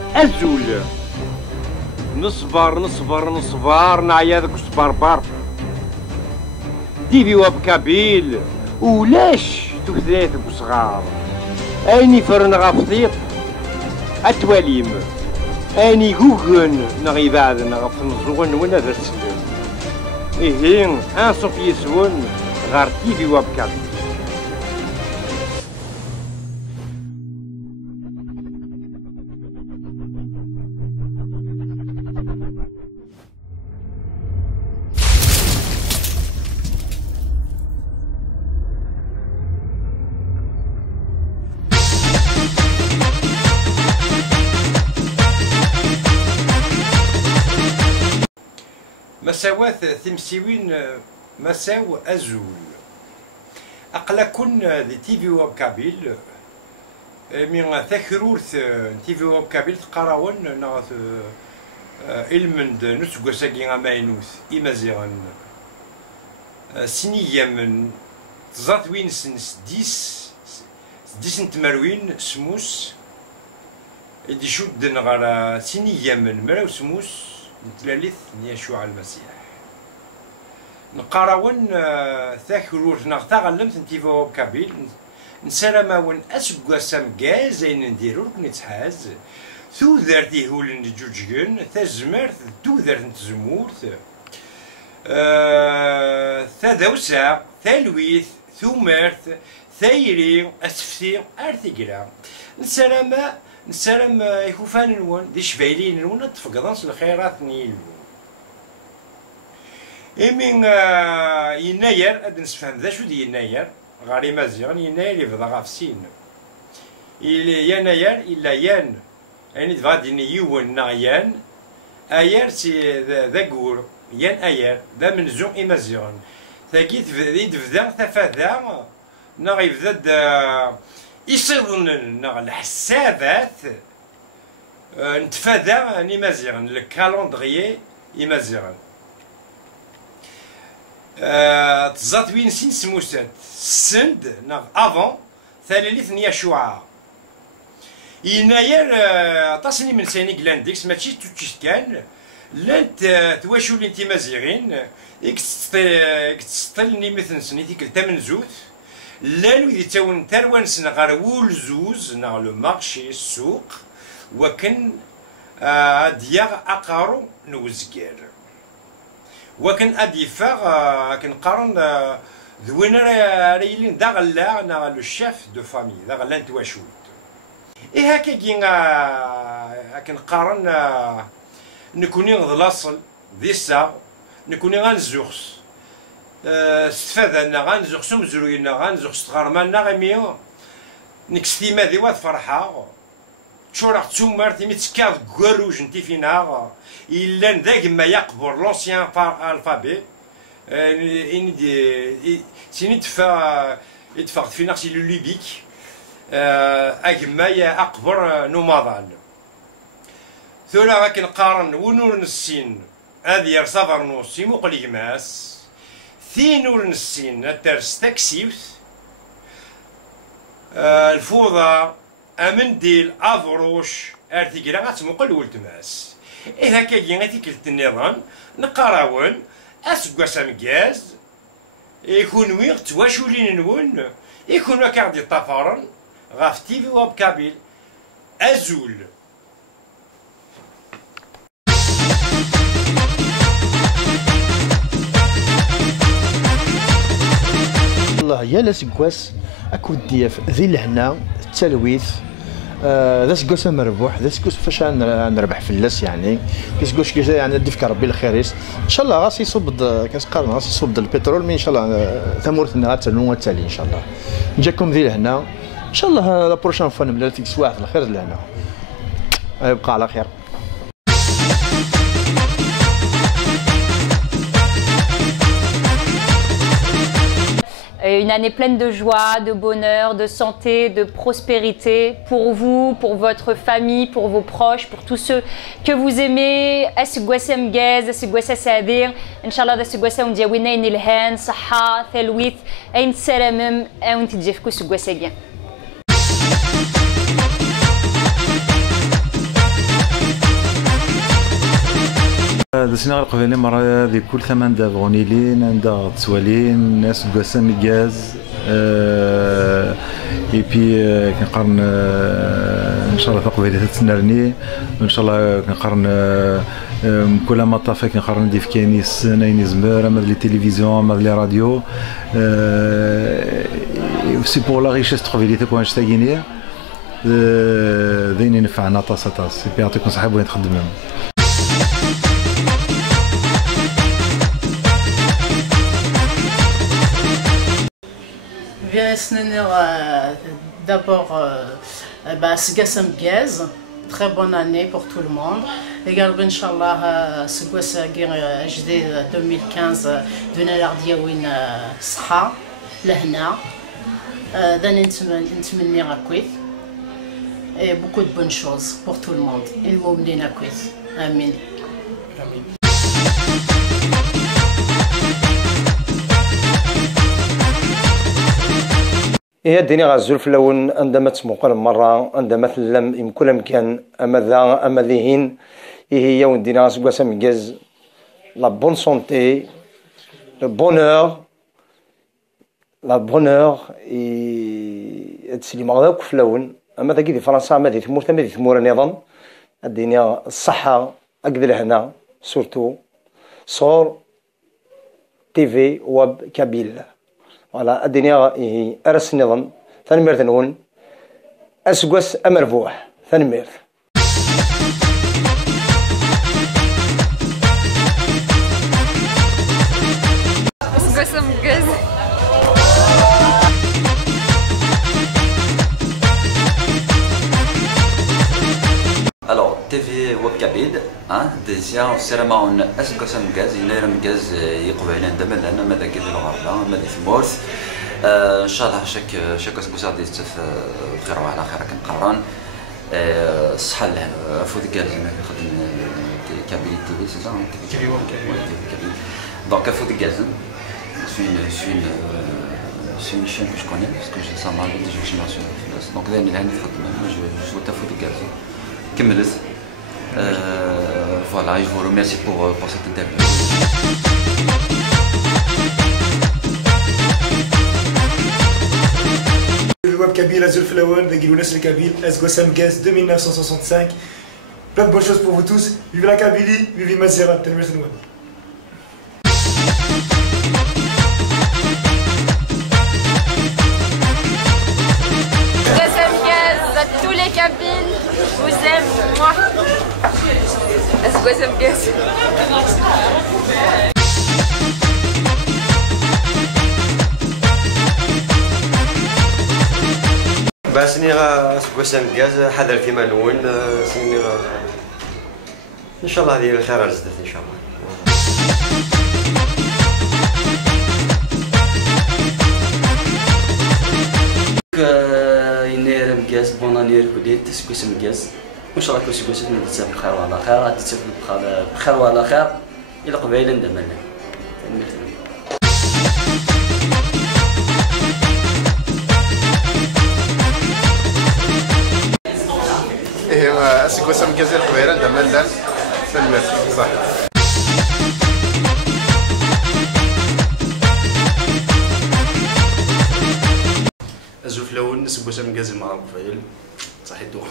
أزول نصبر نصبر نصبر نعيا ذاك الصبربر ديبي وبكابيل ولاش تكثيت بصغار أيني فرن غفطيط أتواليم أيني جوجن نغي بعد نغف نزون ولا ذا السلم إيهين أنصف يسون غار ديبي وبكابيل. مساوات تمسيوين مساو أزول أقلكن دي تيفي واب كابيل من ثكرورث تيفي واب كابيل تقراون نغث إلمند نسقو ساقين أماينوث إمازيغن سنية من تزات وين سنس ديس نتمروين سموس دي شود نغار سنية من مراو سموس نتلاليث يشوع المسيح نقراون ثاكرور نغتغلمت نتيفو كابيل نسلماون اسقوا سمكاز زين نديرو ركن يتحاز ثو ذرتي هول نجوجين ثزمرت تو ذرت نتزمورت ثدوسا ثلويث ثمرت ثيري اسفتي ارثقرا نسلم يكوفان نون دي شفايلين نون تفقدنس الخيرات نيلو إمين يناير أد نسفهم ذا شو دي يناير غاري مزيان يناير يفضى غافسين يناير إلا ين يعني تفاديني يون نغيان أير سي ذا قور ين أير ذا من زون إمازيان ثاقيت يدفذا ثفاذا نغي يفذا يصيرون نغ الحسابات نتفادى نيمازيغن الكالندريي يمازيغن تزات وين سين سموسات سند نغ افون ثالث يشوع يناير تصني من سيني جلانديكس ماشي توتشيت كان لانت تواشو لي انتي مازيغين اكتسطلني مثل سنيتيك الثمن زوث لانو يتاون تروانسن غار وولزوز نا لو مارشي السوق وكن دياغ اقارو نوزكير وكن اديفاغ كنقارن ذوين ريلين داغلا نا لو شيف دو فامي داغلا نتواشوت اي هكا كي كنقارن نكوني غلاصل ذي الساغ نكوني غنزوخس استفاد أن غنزوغ سمزروينا غنزوغ ستغرمانا غميو نكستيما ذي واد فرحة تشورع تسمر تيمي تسكاض كواروج نتي فينا إلا ذاك ما يقبر لونسيان الفابي سيني يدفع فينا سي لو ليبيك أكما يقبر نوماضان ثولا غاك نقارن ونور نسين هذه يرصفر نوصي مقلي ماس ثين ور نسين الترس تكسيوث الفوضى امنديل افروش ارتيكرا غاتمقل ولتماس إيه هكا غاتي كلت النظام نقراون اسكوا سامكاز يكون ويغ تواشولين نون يكون وكاردي طفارن غاف تيفي وبكابيل ازول الله يا لاسكواس اكو دياف ذي الهنا التلويث ذا سكواس مربوح ذا سكواس فاش نربح فلاس يعني كيسكواس كيس يعني ديفك ربي الخيريس ان شاء الله غاسي يصوب كنسقارن غاسي يصوب البترول مي ان شاء الله ثمورتنا غتنمو التالي ان شاء الله نجاكم ذي الهنا ان شاء الله لا بروشان فوا نبدا تيكس واحد الخير لهنا يبقى على خير. Une année pleine de joie, de bonheur, de santé, de prospérité pour vous, pour votre famille, pour vos proches, pour tous ceux que vous aimez. أسقوسة مجاز، أسقوسة سادير، إن شاء الله أسقوسة ونديوينا إن الهان صحة ثلويث أين سلامم أو تجيفكو أسقوسة جان. دسنا القبيلة مرة ذي كل ثمان دا بغونيلين عندها تسوالين ناس قاسم ميجاز ايبي كنقارن ان شاء الله في قبيلة تسنرني وان شاء الله كنقارن كل ما طافا كنقارن دي فكانيس ناين زمر اما لي تيليفزيون اما لي راديو سي بور لا ريشيس قبيلتك واش تاكينيا ذين ينفعنا طاس طاس يعطيكم صحة وين تخدمهم. D'abord, Sgassam Gaz, très bonne année pour tout le monde. Également, Inch'Allah, Sgassam HD 2015, Dona Lardiawin Sha, Lahna, Dan Intmeni Rakwith. Et beaucoup de bonnes choses pour tout le monde. Il m'oublie Rakwith. Amin. هي الدنيا غازول في اللون عندما تسمقر مرة عندما تلم إم كل مكان أما ذا أما ذهين هي وندينا سقاسا مجاز لا بون سونتي لو بونور تسلي مغذاك في اللون أما ذاك دي فرنسا أما ذي ثمور أما ذي ثمور نظام الدنيا الصحة أقدر هنا سورتو صور تيفي وب كابيل ولا الدنيا هي أرس النظام ثاني نقول أسقس أمربوح ثاني ميرث. أسقس مجاز. Alors, TV Web Kabid, déjà, c'est vraiment un أسقس مجاز، ينير مجاز يقبل عندما لأن ماذا كذا الغربة ماذا ثمورث. إن شاء الله شك أسقس غادي يستف خير وعلى خير كنقرن. الصحة لهنا فوت كاز نخدم كابيل تي في سي سا تي في كابيل. Donc فوت كاز c'est une chaîne que je connais parce que ça m'a déjà que je suis national. Donc دائما لهنا نخدم je souhaite فوت كاز. كملت. Voilà, je vous remercie pour cette interview. Web Kabyle, Azul Flower, de Gilounes le Kabyle, Esgosam Gaz 2965. Plein de bonnes choses pour vous tous. Vive la Kabylie, vive Mazera, Telmer Zenouan. Esgosam Gaz à tous les Kabyles, vous aime, moi. Esgosam Gaz. باسني سقسم كاز حذر في مالون سني ان شاء الله هذه الخير رزدت ان شاء الله. ينير مكاز بونانير كوديت سقسم كاز وان شاء الله كل سقسم نتساب بخير وعلى خير غادي تساب بخير وعلى خير الى قبيله ندمنا. إيه أسقسم كازير قبيلة دملان سلمت صح. أزوف لون أسقسم كازير مع القبيل صحيح دوخ.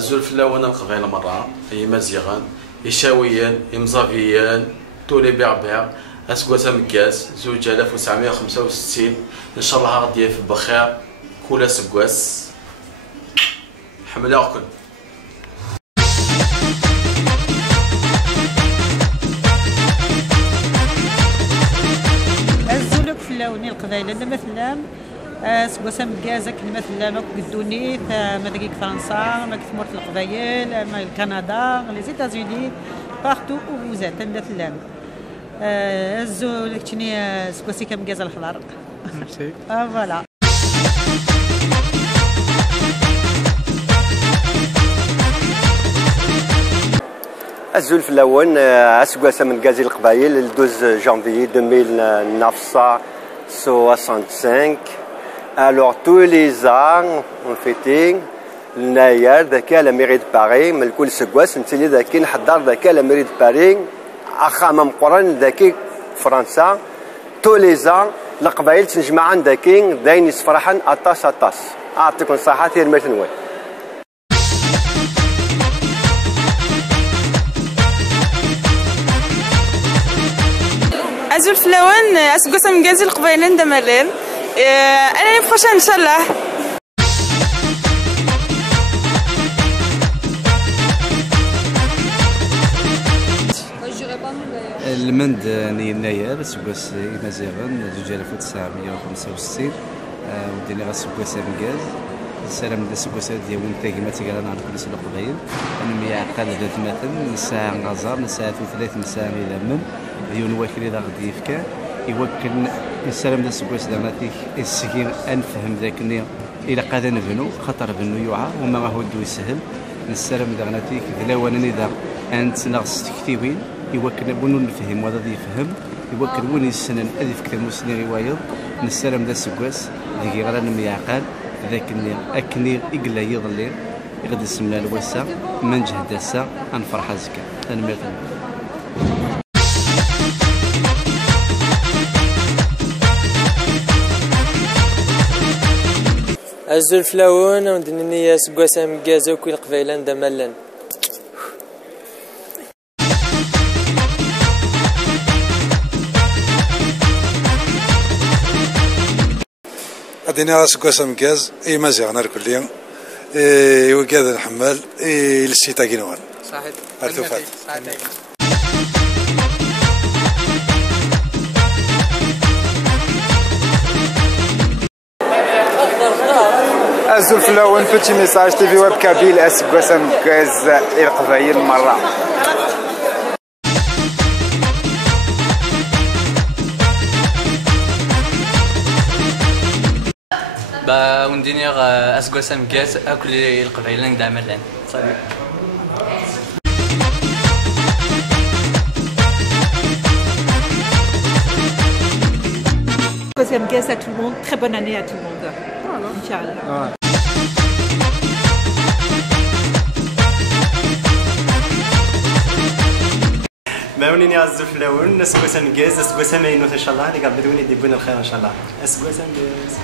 أزوف لون القبيلة مرة هي مزيغان يشاويان يمزافيان تولي بيع أسقسم كاز 2965 إن شاء الله غادي يف بخير كل أسقس حملاكم. الزلوك في اللونين القبائل أنا مثلا أسقسم كاز مثلا ما قدوني ما دقيق فرنسا ما كثمرت القبائل ما كندا لي زيتازوني بارتو أو فوزات مثلا الزو لكتني سكوسي كم جاز الخضر. ميرسي. فوالا. الزول في الأول أسقسا من غازي القبايل 12 جانفي 2965 Alors tous les ans on fêtait لناير ذاك لا ميري دو باري من كل سكواس نتسني ذاك نحضر ذاك لا ميري دو باري اخا مقرن ذاك فرنسا تو لي زان القبائل تنجمع ذاك داين يسفرحن اطاس اعطيكم صحه في المتنوي. ازول فلاون اسكوسا مكازي القبائل ندمالين انا بروشان ان شاء الله. المند ناير سكواس مازيغن 2965 ودينا غا سكواس مكاز السلام دا سكواس ديال ونتاكي ما تيقرا نعرف كل سنه قبيل انا يعقل ذات مثلا نساء غزار نساء ثلاث نساء الى من ديون واكل اذا غادي يفكا يوكل السلام دا سكواس دا ناتيك السكين انفهم ذاك النية الى قادا نبنو خطر بنو يوعى وما هو دو يسهل السلام دا ناتيك ذلاوانا اذا انت نغص تكتيوين يوكل بنو نفهم وهذا يفهم يوكل وني السنن هذه فكره مسني روايض السلام دا سكواس ذيك غير يعقل ذاك اكني اقلا يضلي يغد السمنا الوسا من جهد السا انفرح زكا انا ازول فلاون ودنيا سكواسا مكازا وكل قبيلان دا مالان. دينا سكواسا مكاز اي مازيغنا الكلية وكاد الحمال للسيتا كينوان صحيح ارتفاع ازول فلاون بوتي ميساج تي في ويب كابيل اسكواسا مكاز القبايل مرة. وندينيغ اسكواسا مكاز اكل القبائل ندعم الان صافي. Escouassa Mgaz à tout le monde, très bonne année à tout le monde. Inch'Allah. ماونيني عز فلاون اسكواسا مكاز اسكواسا ماينوت ان شاء الله اللي قاعد بدوني يديبون الخير ان شاء الله اسكواسا مكاز.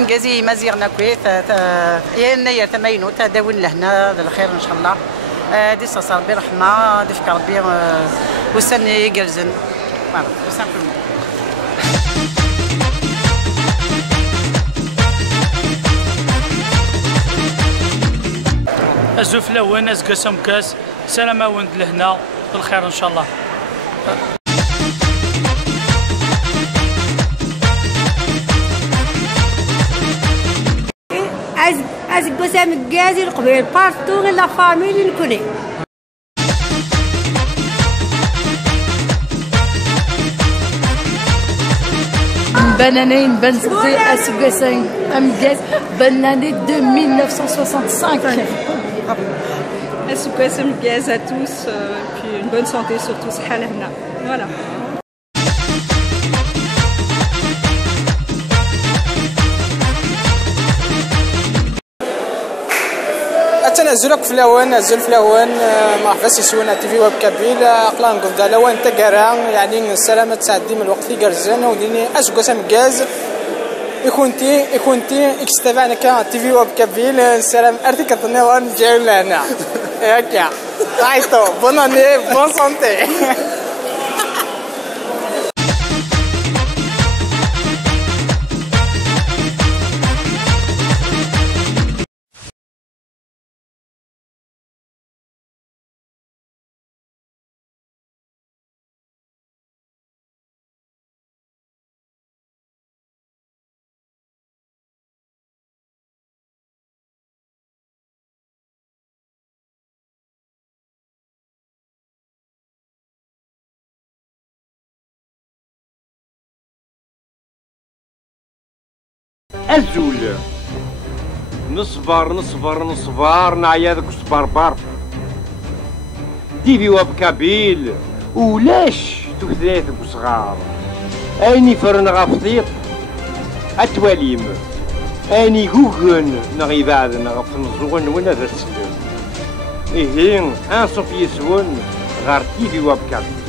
مكازي مازيغنا كويت يا ناير تماينو تداول لهنا الخير ان شاء الله دي صار برحمه دفك ربي وسن يقرزن سامبلومون. الزوف لون اسكواسا مكاز سلامة وند لهنا بالخير ان شاء الله. اسكواسا مكاز القبيل بارتو غير لا فاميلي نكوني. بنانين بنزدي اسكواسا مكاز بناني 1965. Escouassa Mgaz à tous, puis une bonne santé surtout, Halahna. Voilà. التنازلك فلاون نزل فلاون ما عرفاش يسوينا تي في ويب كابيل اقلا نقول دا لوان تاكارا يعني السلامة تعدي من الوقت اللي قرزان وديني اسكواسا مكاز يكونتي اكستفانا كان تي في ويب كابيل السلام ارتك النظام جاي لهنا هكا عيطو بون اني بون سونتي. أزول نصبر نعيا ذاك الصبربر تي في ويب كابيل ولاش تكذات وصغار أين يفرن غفطيط أتواليم أين يقوغن نغي بعد نغف نزغن ونا ذا السلم إيهين أنصف يسون غار تيفي وابكابيل.